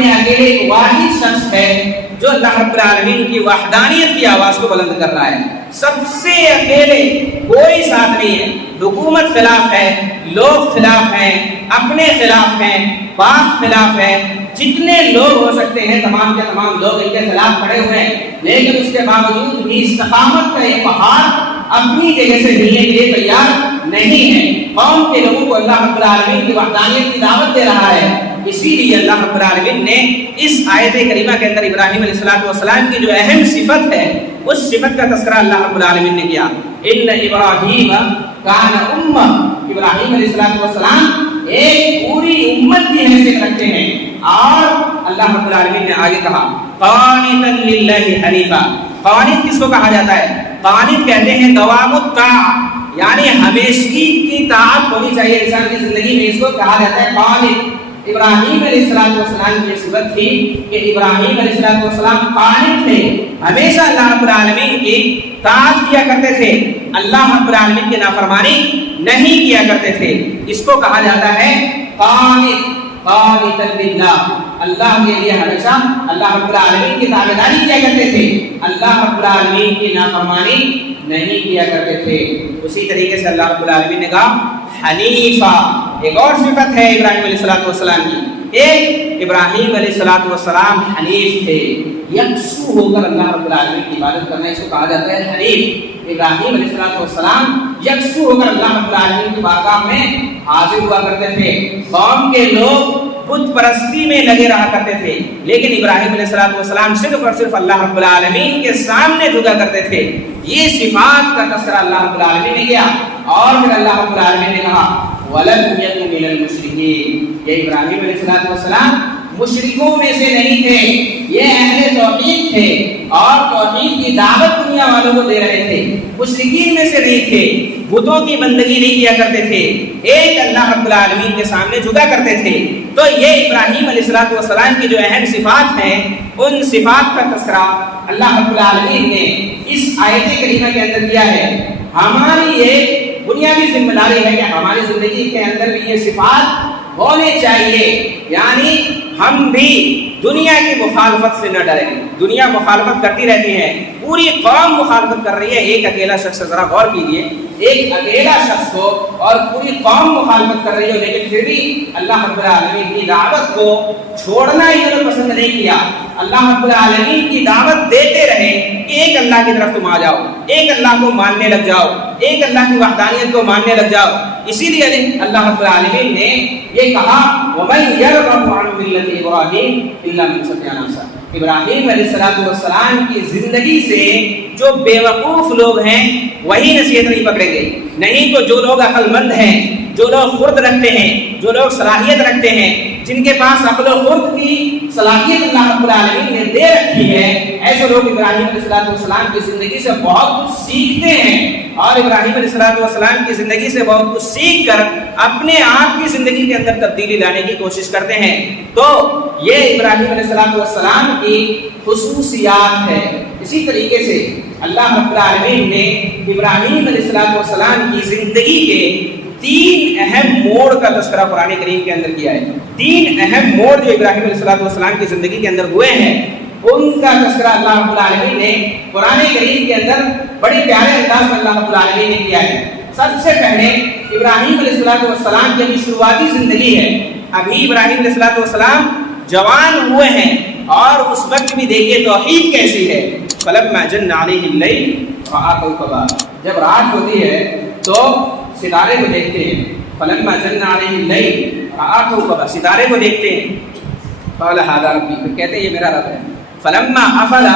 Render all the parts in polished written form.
میں اکیلے ایک واحد شخص ہے جو اللہ رب العالمین کی وحدانیت کی آواز کو بلند کر رہا ہے. سب سے اکیلے کوئی ساتھ نہیں ہے. حکومت خلاف ہے، لوگ خلاف ہیں، اپنے خلاف ہیں، باپ خلاف ہے، جتنے لوگ ہو سکتے ہیں تمام کے تمام لوگ ان کے خلاف کھڑے ہوئے ہیں، لیکن اس کے باوجود بھی استقامت کا یہ پہاڑ اپنی جگہ سے ہلنے کے لیے تیار نہیں ہے. قوم کے لوگوں کو اللہ رب العالمین کی وحدانیت کی دعوت دے رہا ہے. اسی لیے اللہ رب العالمین نے اس آیت کریمہ کے اندر ابراہیم علیہ السلام کی جو اہم صفت ہے اس صفت کا تذکرہ اللہ رب العالمین نے کیا. ان ابراہیم کان امہ، ابراہیم علیہ السلام ایک پوری امت کی حیثیت رکھتے ہیں. اور اللہ رب العالمین نے آگے کہا قانتا للہ حنیفا. قانت کس کو کہا جاتا ہے؟ قانت کہتے ہیں دوام الطاعہ، یعنی ہمیشگی کی طاعت ہونی چاہیے انسان کی زندگی میں، اس کو کہا جاتا ہے قانت. ابراہیم علیہ السلام کی صفت تھی کہ ابراہیم علیہ السلام قانت تھے، ہمیشہ اللہ رب العالمین کی طاعت کیا کرتے تھے، اللہ رب العالمین کی نافرمانی نہیں کیا کرتے تھے. اس کو کہا جاتا ہے قانت. قانتا للہ، اللہ کے لیے ہمیشہ اللہ رب العالمین کی تابعداری کیا کرتے تھے، اللہ رب العالمین کی نافرمانی نہیں کیا کرتے تھے. اسی طریقے سے اللہ رب العالمین نے کہا حنیفہ. ایک اور صفت ہے ابراہیم علیہ السلام کی. ایک ابراہیم علیہ السلام حنیف تھے، یکسو ہو کر اللہ رب العالمین کی عبادت کرنا، اس کو کہا جاتا ہے حنیف. ابراہیم علیہ السلام یکسو ہو کر اللہ رب العالمین کی بارگاہ میں حاضر ہوا کرتے تھے. قوم کے لوگ بت پرستی میں لگے رہا کرتے تھے، لیکن ابراہیم علیہ السلام صرف اور صرف اللہ رب العالمین کے سامنے جھکا کرتے تھے. یہ صفات کا تذکرہ اللہ رب العالمین نے کیا. اور پھر اللہ رب العالمین نے کہا وَلَمْ يَكُنْ مِنَ الْمُشْرِكِينَ. یہ ابراہیم علیہ السلام مشرکوں میں سے نہیں تھے، یہ اہل توحید تھے اور توحید کی دعوت دنیا والوں کو دے رہے تھے. مشرکین میں سے نہیں تھے، بتوں کی بندگی نہیں کیا کرتے تھے، ایک اللہ رب العالمین کے سامنے جھکا کرتے تھے. تو یہ ابراہیم علیہ السلام کی جو اہم صفات ہیں ان صفات کا تذکرہ اللہ رب العالمین نے اس آیت کریمہ کے اندر کیا ہے. ہماری یہ بنیادی ذمہ داری ہے کہ ہماری زندگی کے اندر بھی یہ صفات ہونے چاہیے، یعنی ہم بھی دنیا کی مخالفت سے نہ ڈریں. دنیا مخالفت کرتی رہتی ہے، پوری قوم مخالفت کر رہی ہے، ایک اکیلا شخص ذرا غور کیجیے، ایک اکیلا شخص ہو اور پوری قوم مخالفت کر رہی ہو، لیکن پھر بھی اللہ رب العالمین کی دعوت کو چھوڑنا انہوں نے پسند نہیں کیا. اللہ رب العالمین کی دعوت دیتے رہے کہ ایک اللہ کی طرف تم آ جاؤ، ایک اللہ کو ماننے لگ جاؤ، ایک اللہ کی وحدانیت کو ماننے لگ جاؤ. اسی لیے اللہ رب العالمین نے یہ کہا وَمَنْ يَرْغَبُ عَنْ مِلَّةِ إِبْرَاهِيمَ إِلَّا مَنْ سَفِهَ نَفْسَهُ. ابراہیم علیہ السلام کی زندگی سے جو بیوقوف لوگ ہیں وہی نصیحت نہیں پکڑیں گے، نہیں تو جو لوگ عقل مند ہیں، جو لوگ خرد رکھتے ہیں، جو لوگ صلاحیت رکھتے ہیں، جن کے پاس عقل و خرد کی صلاحیت اللہ رب العالمین نے دے رکھی ہے، ایسے لوگ ابراہیم علیہ السلام کی زندگی سے بہت کچھ سیکھتے ہیں اور ابراہیم علیہ السلام کی زندگی سے بہت کچھ سیکھ کر اپنے آپ کی زندگی کے اندر تبدیلی لانے کی کوشش کرتے ہیں. تو یہ ابراہیم علیہ السلام کی خصوصیات ہے. اسی طریقے سے اللہ رب العالمین نے ابراہیم علیہ السلام کی زندگی کے 3 اہم موڑ کا تذکرہ قرآن کریم کے اندر کیا ہے. 3 اہم موڑ جو ابراہیم علیہ السلام کی زندگی کے اندر ہوئے ہیں ان کا تذکرہ اللہ رب العالمین نے قرآن کریم کے اندر بڑی پیارے انداز میں اللہ رب العالمین نے کیا ہے. سب سے پہلے ابراہیم علیہ السلام کی ابھی شروعاتی زندگی ہے، ابھی ابراہیم علیہ السلام جوان ہوئے ہیں اور اس وقت بھی دیکھیے توحید کیسی ہے. فلما جن علیہ اللیل رأى کوكبا. جب رات ہوتی ہے تو ستارے کو دیکھتے ہیں. فلما جن علیہ اللیل رأى کوكبا، ستارے کو دیکھتے ہیں. قال هذا ربی، پھر کہتے ہیں یہ میرا رب ہے. فلما افل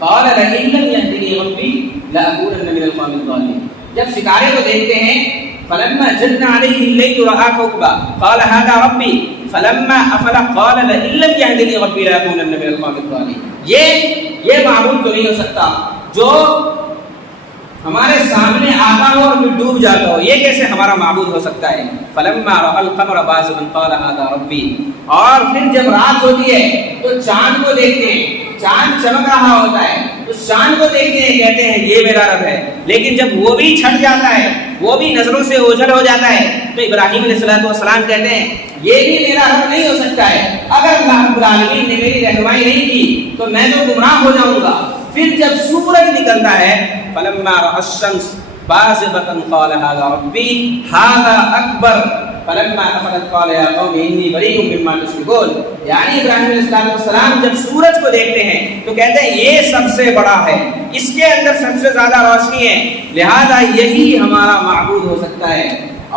قال لئن لم يهدني ربی لأكونن من القوم الضالین. جب ستارے کو دیکھتے ہیں فلما جن علیہ اللیل رأى کوكبا قال هذا ربی فلما افل قال لئن لم يهدني ربی لأكونن من القوم الضالین. یہ معبود تو نہیں ہو سکتا جو ہمارے سامنے آتا ہو اور پھر ڈوب جاتا ہو، یہ کیسے ہمارا معبود ہو سکتا ہے. فلما رأى القمر بازغا قال هذا ربی. اور پھر جب رات ہوتی ہے تو چاند کو دیکھتے ہیں، چاند چمک رہا ہوتا ہے، اس چاند کو دیکھتے ہیں، کہتے ہیں یہ میرا رب ہے. لیکن جب وہ بھی چھٹ جاتا ہے وہ بھی نظروں سے اوجھل ہو جاتا ہے. تو ابراہیم علیہ السلام کہتے ہیں یہ بھی میرا رب نہیں ہو سکتا ہے. اگر اللہ رب العالمین نے میری رہنمائی نہیں کی تو میں تو گمراہ ہو جاؤں گا. پھر جب سورج نکلتا ہے فلما رأى الشمس بازغة قال هذا ربي هذا اکبر فلما افلت قال يا قوم اني بريء مما تشركون. یعنی ابراہیم علیہ السلام جب سورج کو دیکھتے ہیں تو کہتے ہیں یہ سب سے بڑا ہے, اس کے اندر سب سے زیادہ روشنی ہے, لہذا یہی ہمارا معبود ہو سکتا ہے.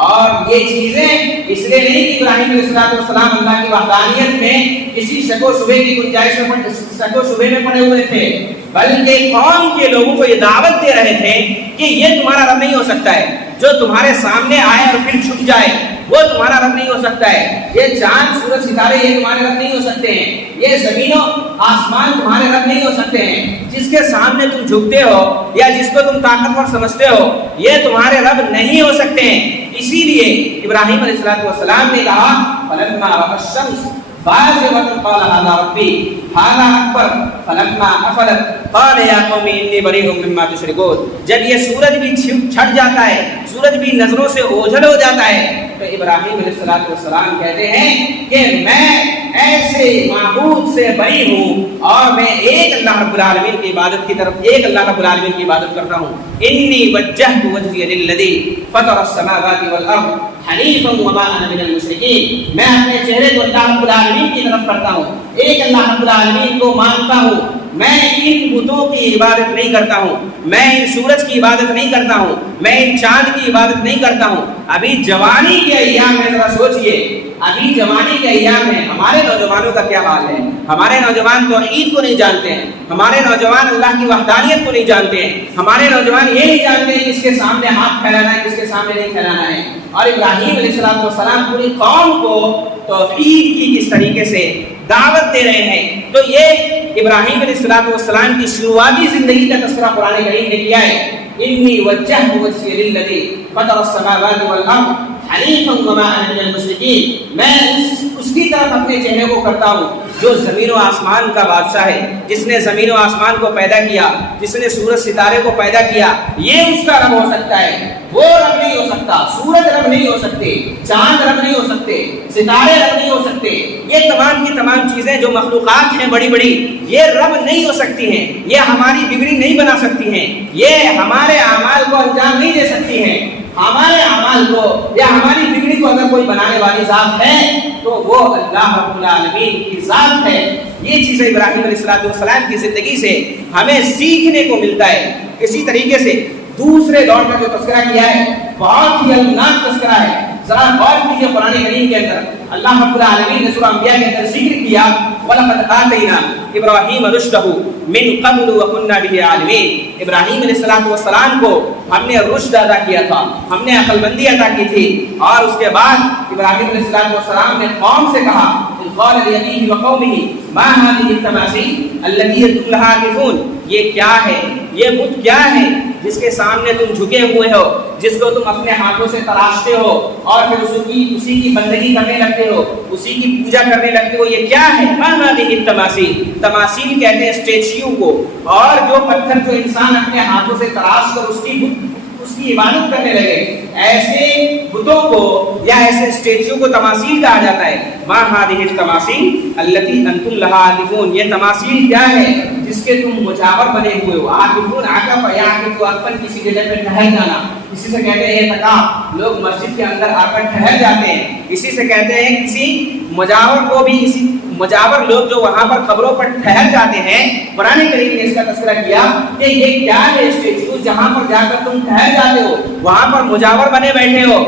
اور یہ چیزیں اس لیے نہیں کہ ابراہیم علیہ السلام اللہ کی وحدانیت میں کسی شک و شبے کی گنجائش میں شک و شبے میں پڑے ہوئے تھے, بلکہ قوم کے لوگوں کو یہ دعوت دے رہے تھے کہ یہ تمہارا رب نہیں ہو سکتا ہے. جو تمہارے سامنے آئے اور پھر چھپ جائے وہ تمہارا رب نہیں ہو سکتا ہے. یہ چاند سورج ستارے یہ تمہارے رب نہیں ہو سکتے ہیں. یہ زمین و آسمان تمہارے رب نہیں ہو سکتے ہیں. جس کے سامنے تم جھکتے ہو یا جس کو تم طاقتور سمجھتے ہو یہ تمہارے رب نہیں ہو سکتے ہیں. اسی لیے ابراہیم علیہ السلام نے کہا فلما رأى الشمس بازغة قال هذا ربي هذا اکبر فلما افلت قال يا قوم اني بريء مما تشركون. جب یہ سورج بھی چھٹ جاتا ہے, سورج بھی نظروں سے اوجھل ہو جاتا ہے, تو ابراہیم علیہ السلام کہتے ہیں کہ میں ایسے معبود سے بری ہوں اور میں ایک اللہ رب العالمین کی عبادت کی طرف ایک اللہ رب العالمین کی عبادت کرتا ہوں. انی وجہت وجہی للذی فطر السماوات والارض حنیفا وما انا من المشرکین. میں اپنے چہرے کو اللہ رب العالمین کی طرف کرتا ہوں, ایک اللہ رب العالمین کو مانتا ہوں. میں ان بتوں کی عبادت نہیں کرتا ہوں, میں ان سورج کی عبادت نہیں کرتا ہوں, میں ان چاند کی عبادت نہیں کرتا ہوں. ابھی جوانی کے ایام میں ذرا سوچئے, ابھی جوانی کے ایام میں ہمارے نوجوانوں کا کیا حال ہے. ہمارے نوجوان توحید کو نہیں جانتے ہیں, ہمارے نوجوان اللہ کی وحدانیت کو نہیں جانتے ہیں, ہمارے نوجوان یہ نہیں جانتے ہیں کس کے سامنے ہاتھ پھیلانا ہے کس کے سامنے نہیں پھیلانا ہے. اور ابراہیم علیہ السلام پوری قوم کو توحید کی کس طریقے سے دعوت دے رہے ہیں. تو یہ ابراہیم علیہ السلام کی شروعاتی زندگی کا تذکرہ قرآن کریم نے کیا ہے. انی وجہت وجہی للذی فطر السماوات والارض حنیفا وما انا من المشرکین. میں اس کی طرف اپنے چہرے کو کرتا ہوں جو زمین و آسمان کا بادشاہ ہے, جس نے زمین و آسمان کو پیدا کیا, جس نے سورج ستارے کو پیدا کیا. یہ اس کا رب ہو سکتا ہے, وہ رب نہیں ہو سکتا. سورج رب نہیں ہو سکتے, چاند رب نہیں ہو سکتے, ستارے رب نہیں ہو سکتے. یہ تمام کی تمام چیزیں جو مخلوقات ہیں بڑی بڑی, یہ رب نہیں ہو سکتی ہیں, یہ ہماری بگڑی نہیں بنا سکتی ہیں, یہ ہمارے اعمال کو انجام نہیں دے سکتی ہیں. ہمارے اعمال کو یا ہماری بگڑی کو اگر کوئی بنانے والی ذات ہے تو وہ اللہ رب العالمین کی ذات ہے. یہ چیزیں ابراہیم علیہ السلام کی زندگی سے ہمیں سیکھنے کو ملتا ہے. اسی طریقے سے دوسرے دور کا جو تذکرہ کیا ہے بہت ہی المناک تذکرہ ہے. ذرا غور کیجیے قرآن کریم کے اندر اللہ رب العالمین نے سورہ انبیاء کے اندر ذکر کیا وَلَقَدْ آتَيْنَا إِبْرَاهِيمَ رُشْدَهُ مِنْ قَبْلُ وَكُنَّا بِهِ عَالِمِينَ. ابراہیم علیہ السلام کو ہم نے رشد عطا کیا تھا, ہم نے عقل مندی عطا کی تھی. اور اس کے بعد ابراہیم علیہ السلام نے قوم سے کہا قال لأبيه وقومه ما هذه التماثيل التي أنتم لها عاكفون. یہ کیا ہے, یہ بت کیا ہے جس کے سامنے تم جھکے ہوئے ہو, جس کو تم اپنے ہاتھوں سے تراشتے ہو اور پھر اسی کی بندگی کرنے لگتے ہو, اسی کی پوجا کرنے لگتے ہو. یہ کیا ہے؟ ما هذه التماثيل. تماثیل کہتے ہیں اسٹیچیو کو, اور جو پتھر جو انسان اپنے ہاتھوں سے تراش کر اس کی عبادت کرنے لگے, ایسے بتوں کو یا ایسے اسٹیچیو کو تماثیل کہا جاتا ہے. ما هذه التماثيل التي انتم لها عاكفون. یہ تماثیل کیا ہے جس کے تم مجاور بنے ہوئے ہو. عاکفون عاکف یعکف عکفن کسی جگہ پہ ٹھہر جانا, اسی سے کہتے ہیں اعتکاف. لوگ مسجد کے اندر آ کر ٹھہر جاتے ہیں, اسی سے کہتے ہیں کسی مجاور کو بھی. اسی مجاور لوگ جو وہاں پر قبروں پر ٹھہر جاتے ہیں, قرآن کریم نے اس کا تذکرہ کیا کہ یہ کیا ہے اسٹیچو جہاں پر جا کر تم ٹھہر جاتے ہو, وہاں پر مجاور بنے بیٹھے ہو.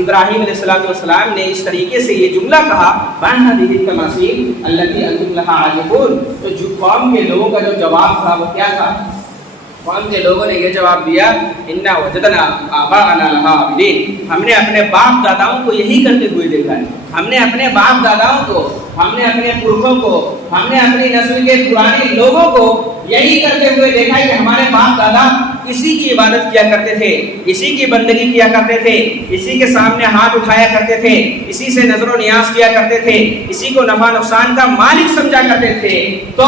ابراہیم علیہ السلام نے اس طریقے سے یہ جملہ کہا ما هذه التماثيل التي انتم لها عاكفون. تو جو قوم کے لوگوں کا جو جواب تھا وہ کیا تھا؟ قوم کے لوگوں نے یہ جواب دیا انا وجدنا آباءنا لها عابدين. ہم نے اپنے باپ داداؤں کو یہی کرتے ہوئے دیکھا ہے. ہم نے اپنے باپ داداؤں کو, ہم نے اپنے پرکھوں کو, ہم نے اپنی نسل کے پرانے لوگوں کو یہی کرتے ہوئے دیکھا ہے کہ ہمارے باپ دادا اسی کی عبادت کیا کرتے تھے, اسی کی بندگی کیا کرتے تھے, اسی کے سامنے ہاتھ اٹھایا کرتے تھے, اسی سے نظر و نیاز کیا کرتے تھے, اسی کو نفع نقصان کا مالک سمجھا کرتے تھے. تو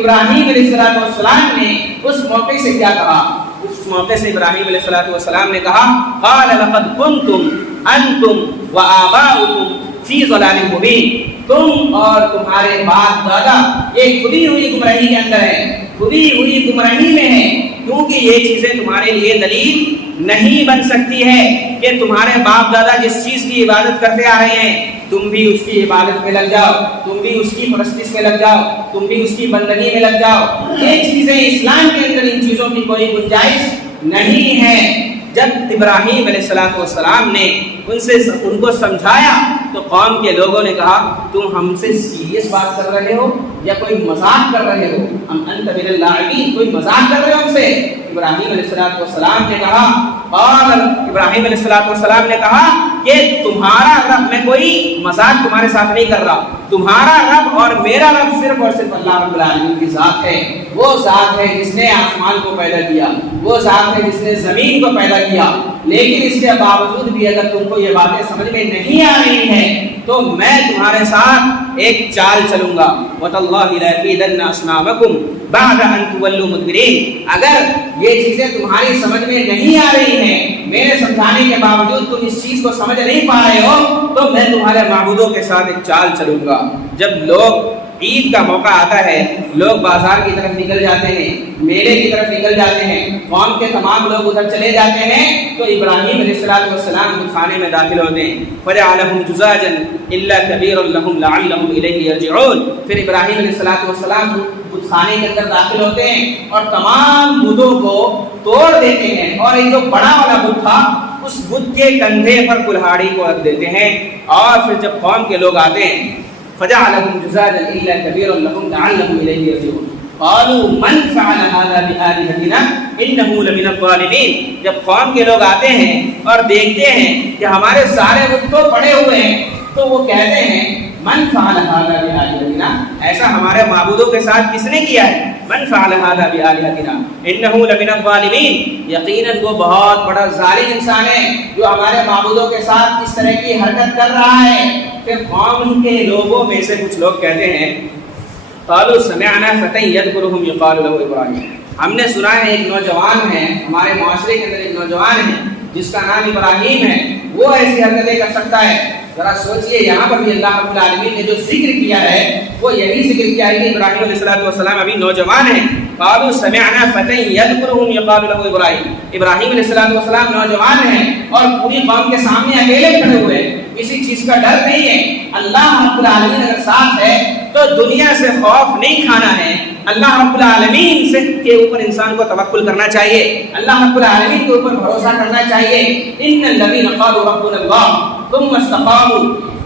ابراہیم علیہ السلام نے اس موقع سے کیا کہا اس موقع سے ابراہیم علیہ السلام نے کہا قال لقد کنتم انتم وآباؤکم فی ضلال مبین، تم اور تمہارے باپ دادا یہ کھلی ہوئی گمراہی کے اندر ہے، کھلی ہوئی گمراہی میں ہے، کیونکہ یہ چیزیں تمہارے لیے دلیل نہیں بن سکتی ہے کہ تمہارے باپ دادا جس چیز کی عبادت کرتے آ رہے ہیں تم بھی اس کی عبادت میں لگ جاؤ، تم بھی اس کی پرستش میں لگ جاؤ، تم بھی اس کی بندگی میں لگ جاؤ۔ یہ چیزیں اسلام کے اندر ان چیزوں کی کوئی گنجائش نہیں ہے۔ جب ابراہیم علیہ السلام نے ان کو سمجھایا تو قوم کے لوگوں نے کہا تم ہم سے سیریس بات کر رہے ہو یا کوئی مذاق کر رہے ہو؟ انت من اللاعبین، کوئی مذاق کر رہے ہو ہم سے؟ ابراہیم علیہ السلام نے کہا ابراہیم علیہ السلام نے کہا کہ تمہارا رب، میں کوئی مذاق تمہارے ساتھ نہیں کر رہا، تمہارا رب اور میرا رب صرف اور صرف اللہ رب العالمین کی ذات ہے۔ وہ ذات ہے جس نے آسمان کو پیدا کیا، وہ ذات ہے جس نے زمین کو پیدا کیا، لیکن اس کے باوجود بھی اگر تم کو یہ باتیں سمجھ میں نہیں آ رہی ہیں تو میں تمہارے ساتھ ایک چال چلوں گا۔ وَتَاللَّهِ لَأَكِيدَنَّ أَصْنَامَكُمْ بَعْدَ أَن تُوَلُّوا مُدْبِرِينَ، اگر یہ چیزیں تمہاری سمجھ میں نہیں آ رہی ہیں، میرے سمجھانے کے باوجود تم اس چیز کو سمجھ نہیں پا رہے ہو، تو میں تمہارے معبودوں کے ساتھ ایک چال چلوں گا۔ جب لوگ عید کا موقع آتا ہے، لوگ بازار کی طرف نکل جاتے ہیں، میلے کی طرف نکل جاتے ہیں، قوم کے تمام لوگ ادھر چلے جاتے ہیں تو ابراہیم علیہ السلام خانے میں داخل ہوتے ہیں۔ فَجَعَلَهُمْ جُزَاجًا إِلَّا كَبِيرٌ لَهُمْ لَعَلَّهُمْ إِلَيْهِ يَرْجِعُونَ، پھر ابراہیم علیہ السلام خانے کے اندر داخل ہوتے ہیں اور تمام بتوں کو توڑ دیتے ہیں، اور ایک جو بڑا والا بت تھا اس بت کے کندھے پر کلہاڑی کو رکھ دیتے ہیں، اور پھر جب قوم کے لوگ آتے ہیں فَجَعَلَهُمْ جُزَاجًا إِلَّا كَبِيرٌ لَهُمْ لَعَلَّهُمْ إِلَيْهِ يَرْجِعُونَ قَالُوا مَنْ فَعَلَ هَذَا بِآلِهَتِنَا إِنَّهُ لَمِنَ الظَّالِمِينَ، جب قوم کے لوگ آتے ہیں اور دیکھتے ہیں کہ ہمارے سارے بت تو پڑے ہوئے ہیں تو وہ کہتے ہیں من فعل هذا بآلهتنا، ایسا ہمارے معبودوں کے ساتھ کس نے کیا ہے؟ من فعل هذا بآلهتنا انه لمن الظالمین، یقیناً وہ بہت بڑا ظالم انسان ہے جو ہمارے معبودوں کے ساتھ اس طرح کی حرکت کر رہا ہے۔ پھر قوم کے لوگوں میں سے کچھ لوگ کہتے ہیں قالوا سمعنا فتى يذكرهم يقال له ابراہیم، ہم نے سنا ہے ایک نوجوان ہے ہمارے معاشرے کے اندر، ایک نوجوان ہے جس کا نام ابراہیم ہے، وہ ایسی حرکتیں کر سکتا ہے۔ ذرا سوچئے یہاں پر بھی اللہ رب العالمین نے جو ذکر کیا ہے وہ یہی ذکر کیا ہے کہ ابراہیم علیہ السلام ابھی نوجوان ہیں۔ قالوا سمعنا فتى يذكرهم يقال له ابراہیم، ابراہیم علیہ السلام نوجوان ہیں اور پوری قوم کے سامنے اکیلے کھڑے ہوئے ہیں، کسی چیز کا ڈر نہیں ہے۔ اللہ رب العالمین اگر ساتھ ہے تو دنیا سے خوف نہیں کھانا ہے، اللہ رب العالمین سے کے اوپر انسان کو توکل کرنا چاہیے، اللہ رب العالمین کے اوپر بھروسہ کرنا چاہیے۔ ان الذين قالوا ربنا الله ثم استقاموا،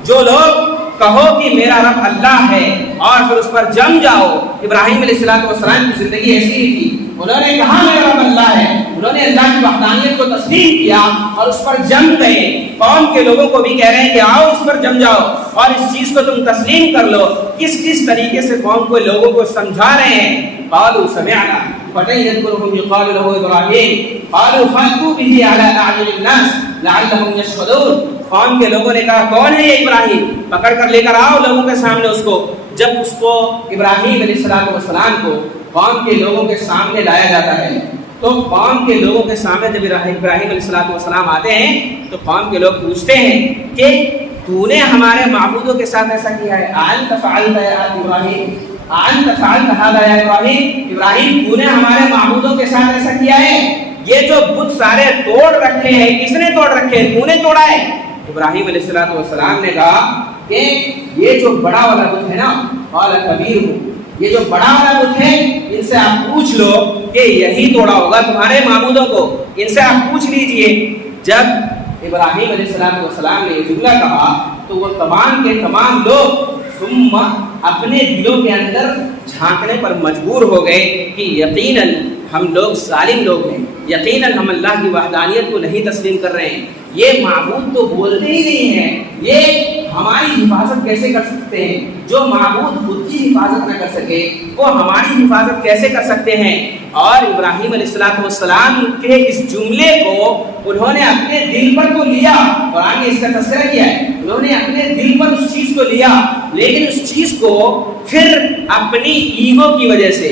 جو لوگ کہو کہ میرا رب اللہ ہے اور پھر اس پر جم جاؤ۔ ابراہیم علیہ السلام کی زندگی ایسی ہی تھی، انہوں نے کہا میرا رب اللہ ہے، انہوں نے اللہ کی وحدانیت کو تسلیم کیا اور اس پر جم گئے۔ قوم کے لوگوں کو بھی کہہ رہے ہیں کہ آؤ اس پر جم جاؤ اور اس چیز کو تم تسلیم کر لو۔ کس طریقے سے قوم کو لوگوں کو سمجھا رہے ہیں۔ قالوا سمعنا فتى يذكرهم يقال له ابراہیم قالوا فاتوا به على اعين الناس لعلهم يشهدون، قوم کے لوگوں نے کہا کون ہے یہ ابراہیم، پکڑ کر لے کر آؤ لوگوں کے سامنے اس کو۔ جب اس کو ابراہیم علیہ السلام کو قوم کے لوگوں کے سامنے لایا جاتا ہے تو قوم کے لوگوں کے سامنے جب ابراہیم علیہ السلام آتے ہیں تو قوم کے لوگ پوچھتے ہیں کہ تو نے ہمارے معبودوں کے ساتھ ایسا کیا ہے؟ انت فعلت یا ابراہیم، انت فعلت هذا یا ابراہیم، ابراہیم تو نے ہمارے معبودوں کے ساتھ ایسا کیا ہے؟ یہ جو بت سارے توڑ رکھے ہیں کس نے توڑ رکھے؟ تو نے توڑا ہے۔ ابراہیم علیہ السلام نے کہا کہ یہ جو بڑا والا بت ہے نا، قال کبیرہم، یہ جو بڑا والا بت ہے ان سے آپ پوچھ لو کہ یہی توڑا ہوگا تمہارے معبودوں کو، ان سے آپ پوچھ لیجئے۔ جب ابراہیم علیہ السلام نے یہ جملہ کہا تو وہ تمام کے تمام لوگ ثم اپنے دلوں کے اندر جھانکنے پر مجبور ہو گئے کہ یقیناً ہم لوگ ظالم لوگ ہیں، یقیناً ہم اللہ کی وحدانیت کو نہیں تسلیم کر رہے ہیں، یہ معبود تو بولتے ہی نہیں ہیں، یہ ہماری حفاظت کیسے کر سکتے ہیں؟ جو معبود خود کی حفاظت نہ کر سکے وہ ہماری حفاظت کیسے کر سکتے ہیں؟ اور ابراہیم علیہ السلام کے اس جملے کو انہوں نے اپنے دل پر تو لیا، قرآن نے اس کا تذکرہ کیا ہے، انہوں نے اپنے دل پر اس چیز کو لیا، لیکن اس چیز کو پھر اپنی ایگو کی وجہ سے،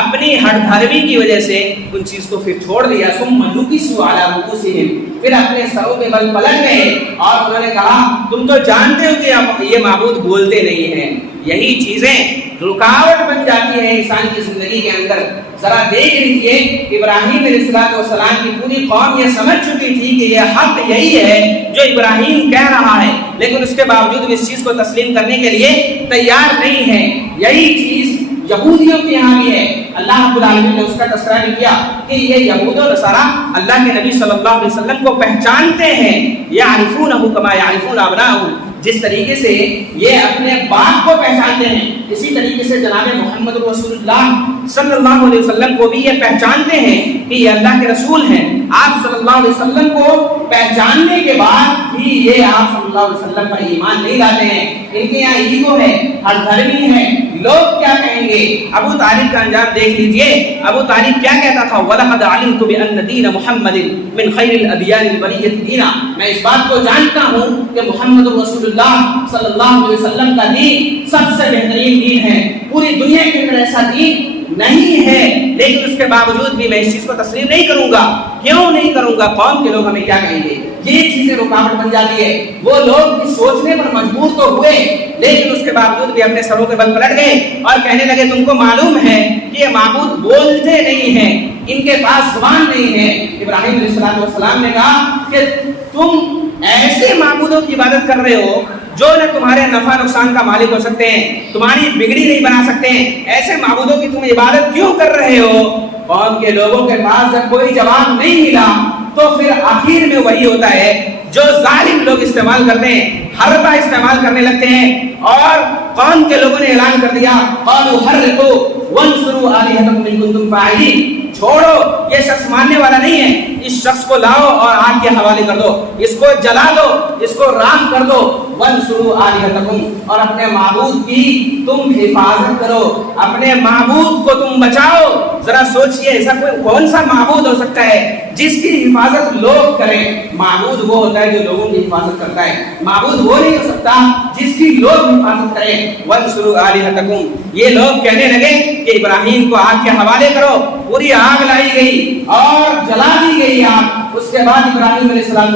اپنی ہٹ دھرمی کی وجہ سے ان چیز کو پھر چھوڑ دیا۔ ثم نکسوا علی رؤوسہم، پھر اپنے سروں کے بل پلٹ گئے اور انہوں نے کہا تم تو جانتے ہو کہ یہ معبود بولتے نہیں ہیں۔ یہی چیزیں رکاوٹ بن جاتی ہے انسان کی زندگی کے اندر۔ ذرا دیکھ لیجیے، ابراہیم علیہ السلام کی پوری قوم یہ سمجھ چکی تھی کہ یہ حق یہی ہے جو ابراہیم کہہ رہا ہے، لیکن اس کے باوجود اس چیز کو تسلیم کرنے کے لیے تیار نہیں ہے۔ یہی چیز یہودیوں کے یہاں بھی ہے۔ اللہ رب العالمین نے اس کا تذکرہ بھی کیا کہ یہ یہود و نصارہ اللہ کے نبی صلی اللہ علیہ وسلم کو پہچانتے ہیں، یعرفونہ کما یعرفون ابناءہم، جس طریقے سے یہ اپنے باپ کو پہچانتے ہیں، اسی طریقے سے جناب محمد رسول اللہ صلی اللہ علیہ وسلم کو بھی یہ پہچانتے ہیں کہ یہ اللہ کے رسول ہیں۔ آپ صلی اللہ علیہ وسلم کو پہچاننے کے بعد بھی یہ آپ صلی اللہ علیہ وسلم پر ایمان نہیں لاتے ہیں۔ ان کے یہاں ایگو ہے، ہر دھرمی ہے، لوگ کیا کہیں گے۔ ابو طالب کا انجام دیکھ لیجئے، ابو طالب کیا کہتا تھا، وَلَقَدْ عَلِمْتُ بِأَنَّ دِينَ مُحَمَّدٍ مِنْ خَيْرِ الْأَدْيَانِ الْبَرِيَّةِ دِينًا، میں اس بات کو جانتا ہوں کہ محمد رسول اللہ صلی اللہ علیہ وسلم کا دین سب سے بہترین دین ہے، پوری دنیا کے اندر ایسا دین نہیں ہے، لیکن اس کے باوجود بھی میں اس چیز کو تسلیم نہیں کروں گا۔ کیوں نہیں کروں گا؟ قوم کے لوگ ہمیں کیا کہیں گے؟ یہ چیزیں رکاوٹ بن جاتی ہے۔ وہ لوگ بھی سوچنے پر مجبور تو ہوئے، لیکن اس کے باوجود بھی اپنے سروں کے بل پلٹ گئے اور کہنے لگے تم کو معلوم ہے کہ یہ معبود بولتے نہیں ہیں، ان کے پاس زبان نہیں ہے۔ ابراہیم علیہ السلام نے کہا کہ تم ایسے معبودوں کی عبادت کر رہے ہو جو نہ تمہارے نفع نقصان کا مالک ہو سکتے ہیں، تمہاری بگڑی نہیں بنا سکتے ہیں، ایسے معبودوں کی تم عبادت کیوں کر رہے ہو؟ قوم کے لوگوں کے پاس جب کوئی جواب نہیں ملا تو پھر آخر میں وہی ہوتا ہے جو ظالم لوگ استعمال کرتے ہیں، حربہ استعمال کرنے لگتے ہیں، اور قوم کے لوگوں نے اعلان کر دیا قالوا حرقوا وانصروا آلہتکم ان کنتم فاعلین، چھوڑو یہ شخص ماننے والا نہیں ہے، اس شخص کو لاؤ اور آگ کے حوالے کر دو، اس کو جلا دو، اس کو راکھ کر دو، وانصروا آلہتکم، اور اپنے معبود کی تم حفاظت کرو، اپنے معبود کو تم بچاؤ۔ ذرا سوچئے ایسا کوئی کون سا معبود ہو سکتا ہے جس کی حفاظت لوگ کریں؟ معبود وہ ہوتا ہے جو لوگوں کی حفاظت کرتا ہے، معبود وہ نہیں ہو سکتا جس کی لوگ حفاظت کریں۔ وانصروا آلہتکم، یہ لوگ کہنے لگے کہ ابراہیم کو آگ کے حوالے کرو، پوری آگ لائی گئی اور جلا دی گئی آگ۔ اس کے بعد ابراہیم علیہ السلام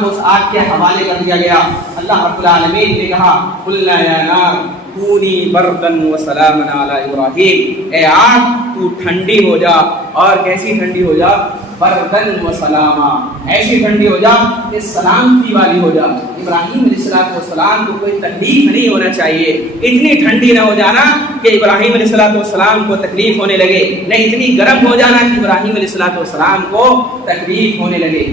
کو اس آگ کے حوالے کر دیا گیا۔ اللہ رب العالمین نے کہا قلنا یا نار کونی بردن وسلاما علی ابراہیم، اے آگ تو ٹھنڈی ہو جا، اور کیسی ٹھنڈی ہو جا؟ بردن و سلاما، ایسی ٹھنڈی ہو جا کہ سلامتی والی ہو جا۔ ابراہیم علیہ السلام کو کوئی تکلیف نہیں ہونا چاہیے، اتنی ٹھنڈی نہ ہو جانا کہ ابراہیم علیہ السلام کو تکلیف ہونے لگے، نہ اتنی گرم ہو جانا کہ ابراہیم علیہ السلام کو تکلیف ہونے لگے۔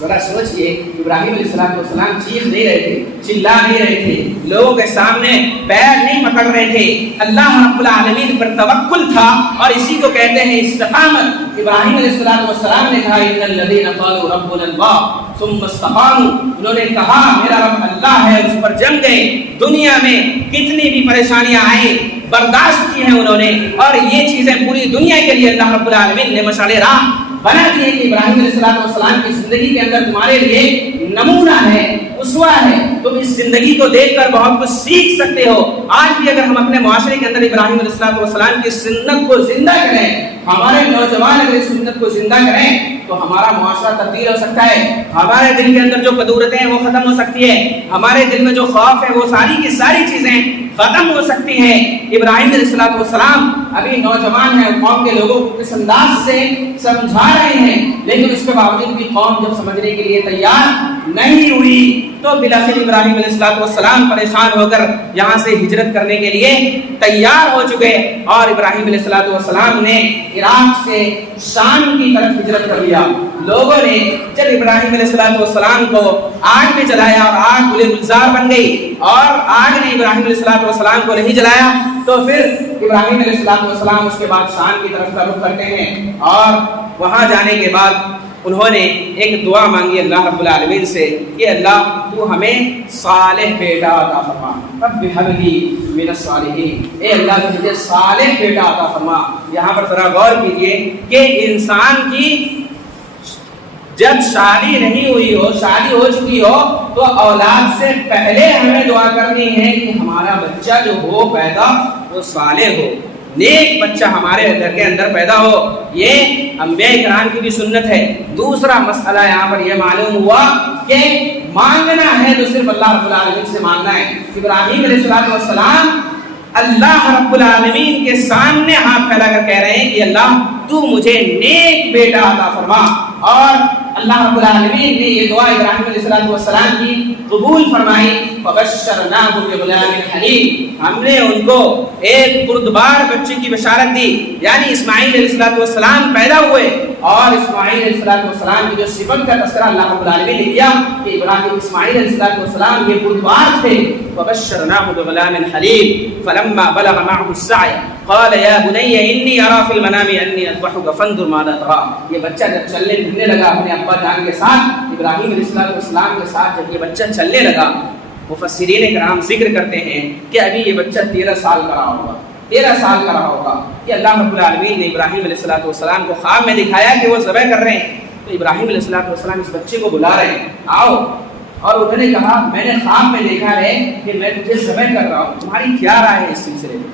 ذرا سوچئے، ابراہیم علیہ السلام چیخ نہیں رہے تھے، چلا نہیں رہے تھے، لوگوں کے سامنے پیر نہیں پکڑ رہے تھے، اللہ رب العالمین پر توکل تھا، اور اسی کو کہتے ہیں استقامت۔ ابراہیم علیہ السلام نے کہا ان الذین قالوا ربنا اللہ ثم استقاموا، انہوں نے کہا میرا رب اللہ ہے، اس پر جم گئے۔ دنیا میں کتنی بھی پریشانیاں آئیں برداشت کی ہیں انہوں نے، اور یہ چیزیں پوری دنیا کے لیے اللہ رب العالمین نے مشعل راہ بنا دی ہے کہ ابراہیم علیہ السلام کی زندگی کے اندر تمہارے لیے نمونہ ہے، اسوہ ہے، تم اس زندگی کو دیکھ کر بہت کچھ سیکھ سکتے ہو۔ آج بھی اگر ہم اپنے معاشرے کے اندر ابراہیم علیہ السلام کی سنت کو زندہ کریں، ہمارے نوجوان اگر اس سنت کو زندہ کریں تو ہمارا معاشرہ تبدیل ہو سکتا ہے، ہمارے دل کے اندر جو قدورتیں ہیں وہ ختم ہو سکتی ہے، ہمارے دل میں جو خوف ہے وہ ساری کی ساری چیزیں ختم ہو سکتی ہیں۔ ابراہیم علیہ السلام ابھی نوجوان ہیں، قوم کے لوگوں کو کس انداز سے سمجھا رہے ہیں، لیکن اس کے باوجود بھی قوم جب سمجھنے کے لیے تیار نہیں ہوئی تو بالآخر ابراہیم علیہ السلام پریشان ہو کر یہاں سے ہجرت کرنے کے لیے تیار ہو چکے، اور ابراہیم علیہ السلام نے عراق سے شام کی طرف ہجرت کر لیا۔ لوگوں نے جب ابراہیم علیہ السلام کو آگ میں جلایا اور آگ گلے گلزار بن گئی، اور آگ نے ابراہیم علیہ السلام کو نہیں جلایا، تو پھر ابراہیم علیہ السلام اس کے بعد شام کی طرف کا رخ کرتے ہیں، اور وہاں جانے کے بعد انہوں نے ایک دعا مانگی اللہ رب العالمین سے کہ اللہ تو ہمیں صالح بیٹا عطا فرما، رب ہب لی من الصالحین، اے اللہ تو مجھے صالح بیٹا عطا فرما۔ یہاں پر ذرا غور کیجئے کہ انسان کی جب شادی نہیں ہوئی ہو، شادی ہو چکی ہو، تو اولاد سے پہلے ہمیں دعا کرنی ہے کہ ہمارا بچہ جو ہو پیدا وہ صالح ہو، نیک بچہ ہمارے گھر کے اندر پیدا ہو. یہ انبیاء کرام کی بھی سنت ہے. دوسرا مسئلہ یہاں پر یہ معلوم ہوا کہ مانگنا ہے تو صرف اللہ رب العالمین سے مانگنا ہے. ابراہیم علیہ السلام اللہ رب العالمین کے سامنے ہاتھ پھیلا کر کہہ رہے ہیں کہ اللہ تو مجھے نیک بیٹا عطا فرما، اور اللہ رب العالمین نے یہ دعا ابراہیم علیہ السلام کی قبول فرمائی. فبشرناہ بغلام حلیم، ہم نے ان کو ایک بردبار بچے کی بشارت دی. یعنی اسماعیل علیہ السلام پیدا ہوئے، اور اسماعیل علیہ السلام کی جو صفت کا تذکرہ اللہ رب العالمین نے کیا کہ اسماعیل علیہ السلام یہ بردبار تھے. فبشرناہ بغلام حلیم فلما بلغ معه السعي قال يا بني اني ارى في المنام اني اذبحك فانظر ماذا ترى. یہ بچہ جب چلنے پھرنے لگا اپنے ابا جان کے ساتھ، ابراہیم علیہ السلام کے ساتھ جب یہ بچہ چلنے لگا، مفسرین کرام ذکر کرتے ہیں کہ ابھی یہ بچہ 13 سال کا رہا ہوگا، 13 سال کا رہا ہوگا کہ اللہ رب العالمین نے ابراہیم علیہ السلام کو خواب میں دکھایا کہ وہ ذبح کر رہے ہیں. تو ابراہیم علیہ السلام اس بچے کو بلا رہے ہیں، آؤ. اور انہوں نے کہا میں نے خواب میں دیکھا ہے کہ میں تجھے ذبح کر رہا ہوں، تمہاری کیا رائے ہے اس سلسلے میں؟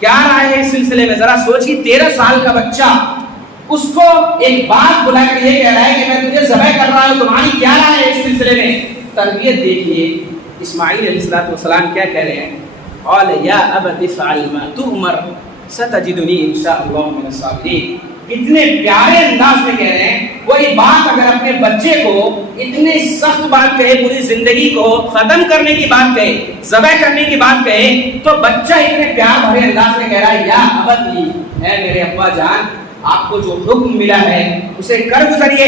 کیا رائے ہے اس سلسلے میں؟ ذرا سوچیے، 13 سال کا بچہ اس کو ایک بات بلا کر یہ کہہ رہا ہے کہ میں تجھے ذبح کر رہا ہوں، تمہاری کیا رائے ہے اس سلسلے میں؟ تربیت دیکھیے اسماعیل علیہ السلام کیا کہہ رہے ہیں. قال یا ابت افعل ما تؤمر ستجدنی ان شاء اللہ من الصابرین. اتنے پیارے انداز میں کہہ رہے ہیں. کوئی بات اگر اپنے بچے کو اتنے سخت بات کہے، پوری زندگی کو ختم کرنے کی بات کہے، ذبح کرنے کی بات کہے، تو بچہ اتنے پیار بھرے انداز میں کہہ رہا ہے یا ابتی، اے میرے ابا جان، آپ کو جو حکم ملا ہے اسے کر گزریے،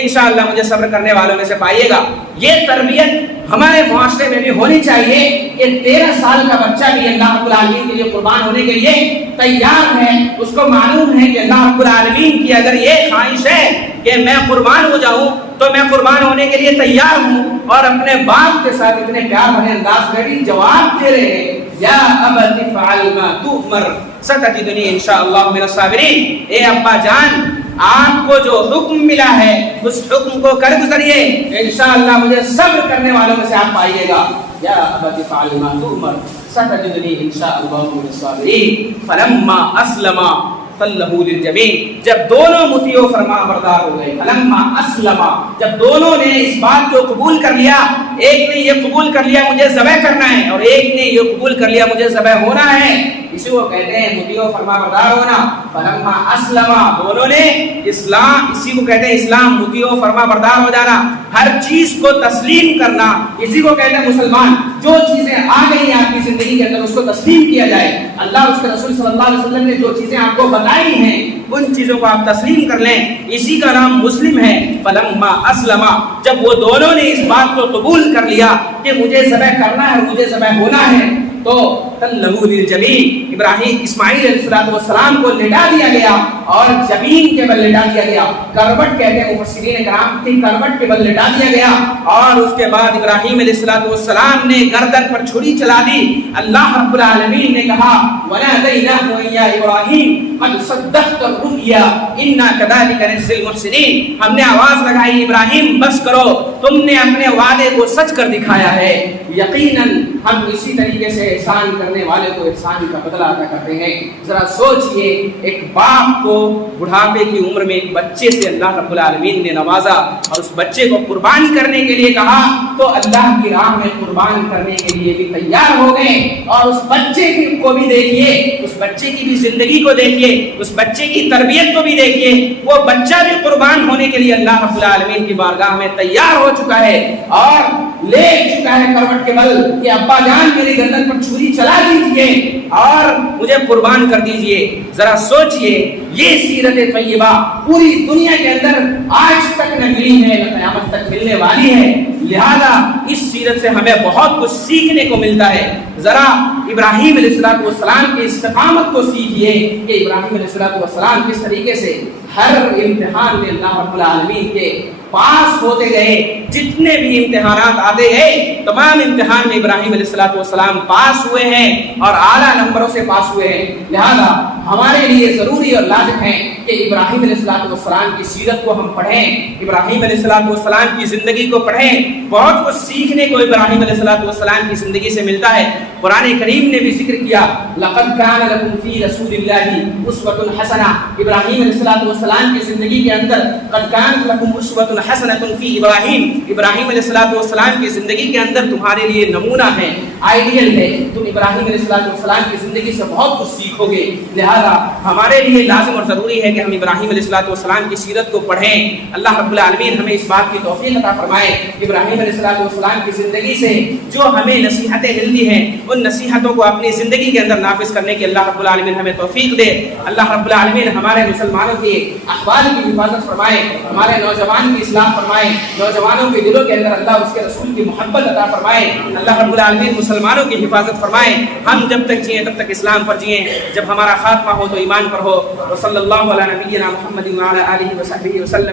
انشاءاللہ مجھے صبر کرنے والوں میں سے پائیے گا. یہ تربیت ہمارے معاشرے میں بھی ہونی چاہیے کہ 13 سال کا بچہ بھی اللہ رب العالمین کے لیے قربان ہونے کے لیے تیار ہے. اس کو معلوم ہے کہ اللہ رب العالمین کی اگر یہ خواہش ہے کہ میں قربان ہو جاؤں تو میں قربان ہونے کے لیے تیار ہوں. اور اپنے باپ کے ساتھ اتنے پیار بھرے انداز میں بھی جواب دے رہے ہیں یا ابت افعل ما تؤمر ستجدنی ان شاء اللہ من الصابرین. اے ابا جان، آپ کو جو حکم ملا ہے اس حکم کو کر گزریے، انشاءاللہ مجھے صبر کرنے والوں میں سے آپ پائیے گا. یا ابت افعل ما تؤمر ستجدنی ان شاء اللہ من الصابرین. فلما اسلما فلہ للجبین، جب دونوں مطیع و فرما بردار ہو گئے. فلما اسلما، جب دونوں نے اس بات کو قبول کر لیا، ایک نے یہ قبول کر لیا مجھے ذبح کرنا ہے، اور ایک نے یہ قبول کر لیا مجھے ذبح ہونا ہے، اسی کو کہتے ہیں مطیع و فرما بردار ہونا. فلما اسلما، دونوں نے اسلام، اسی کو کہتے ہیں اسلام، مطیع و فرما بردار ہو جانا، ہر چیز کو تسلیم کرنا، اسی کو کہتے ہیں مسلمان. جو چیزیں آ گئی ہیں آپ کی زندگی کے اندر اس کو تسلیم کیا جائے. اللہ اس کے رسول صلی اللہ علیہ وسلم نے جو چیزیں آپ کو بتائی ہیں ان چیزوں کو آپ تسلیم کر لیں، اسی کا نام مسلم ہے. فلما اسلما، جب وہ دونوں نے اس بات کو قبول کر لیا کہ مجھے ذبح کرنا ہے، مجھے ذبح ہونا ہے، تو تلہ للجبین، ابراہیم اسماعیل علیہ السلام کو لٹا دیا گیا، اور جبین کے بل لٹا دیا گیا. کروٹ کہتے ہیں مفسرین کرام کی، کروٹ کے بل لٹا دیا گیا. اور اس کے بعد ابراہیم علیہ السلام نے گردن پر چھری چلا دی. اللہ رب العالمین نے کہا وَنَادَيْنَاهُ يَا إِبْرَاهِيمُ قَدْ صَدَّقْتَ الرُّؤْيَا إِنَّا كَذَلِكَ نَجْزِي الْمُحْسِنِينَ. ہم نے آواز لگائی ابراہیم بس کرو، تم نے اپنے وعدے کو سچ کر دکھایا ہے، یقیناً ہم اسی طریقے سے احسان کرنے والے کو احسان کا بدلہ عطا کرتے ہیں. ذرا سوچئے، ایک باپ کو بڑھاپے کی عمر میں ایک بچے سے اللہ رب العالمین نے نوازا اور اس بچے کو قربان کرنے کے لیے کہا، تو اللہ کی راہ میں قربان کرنے کے لیے بھی تیار ہو گئے. اور اس بچے کو بھی دیکھیے، اس بچے کی بھی زندگی کو دیکھیے، اس بچے کی تربیت کو بھی دیکھیے. وہ بچہ بھی قربان ہونے کے لیے اللہ رب العالمین کی بارگاہ میں تیار ہو چکا ہے اور لے چکا ہے کروٹ کے بل کہ ابا جان میری گردن پر چھری چلا دیجئے اور مجھے قربان کر دیجئے. ذرا سوچئے، یہ سیرت طیبہ پوری دنیا کے اندر آج تک نہ ملی ہے، نہ قیامت تک ملنے والی ہے. لہذا اس سیرت سے ہمیں بہت کچھ سیکھنے کو ملتا ہے. ذرا ابراہیم علیہ السلام کی استقامت کو سیکھیے کہ ابراہیم علیہ السلام کس طریقے سے ہر امتحان میں اللہ رب العالمین کے پاس ہوتے گئے. جتنے بھی امتحانات آتے گئے تمام امتحان میں ابراہیم علیہ السلام پاس ہوئے ہیں اور اعلیٰ نمبروں سے پاس ہوئے ہیں. لہذا ہمارے لیے ضروری اور لازم ہے کہ ابراہیم علیہ السلام کی سیرت کو ہم پڑھیں، ابراہیم علیہ السلام کی زندگی کو پڑھیں۔ بہت کچھ سیکھنے کو ابراہیم علیہ السلام کی زندگی سے ملتا ہے۔ قرآن کریم نے بھی ذکر کیا لقد کان لکم فی رسول اللہ اسوۃ حسنہ، ابراہیم علیہ السلام کی زندگی کے اندر قد کانت لکم اسوۃ حسنۃ فی ابراہیم، ابراہیم علیہ السلام کی زندگی کے اندر تمہارے لیے نمونہ ہے، آئیڈیل ہے، تم ابراہیم علیہ السلام کی زندگی سے بہت کچھ سیکھو گے۔ لہذا ہمارے لیے لازم اور ضروری ہے کہ ہم ابراہیم علیہ السلام کی سیرت کو پڑھیں۔ اللہ رب العالمین ہمیں اس بات کی توفیق عطا فرمائے۔ ابراہیم علیہ السلام کی زندگی سے جو ہمیں نصیحتیں ملتی ہیں ان نصیحتوں کو اپنی زندگی کے اندر نافذ کرنے کی اللہ رب العالمین ہمیں توفیق دے۔ اللہ رب العالمین ہمارے مسلمانوں کے احوال کی حفاظت فرمائے، ہمارے نوجوان کی اصلاح فرمائے، نوجوانوں کے دلوں کے اندر اللہ اس کے رسول کی محبت عطا فرمائے۔ اللہ رب العالمین مسلمانوں کی حفاظت فرمائے۔ ہم جب تک جئیں تب تک اسلام پر جئیں، جب ہمارا خاتمہ ہو تو ایمان پر ہو۔ وصلی اللہ علی نبینا محمد وعلی آلہ وصحبہ وسلم۔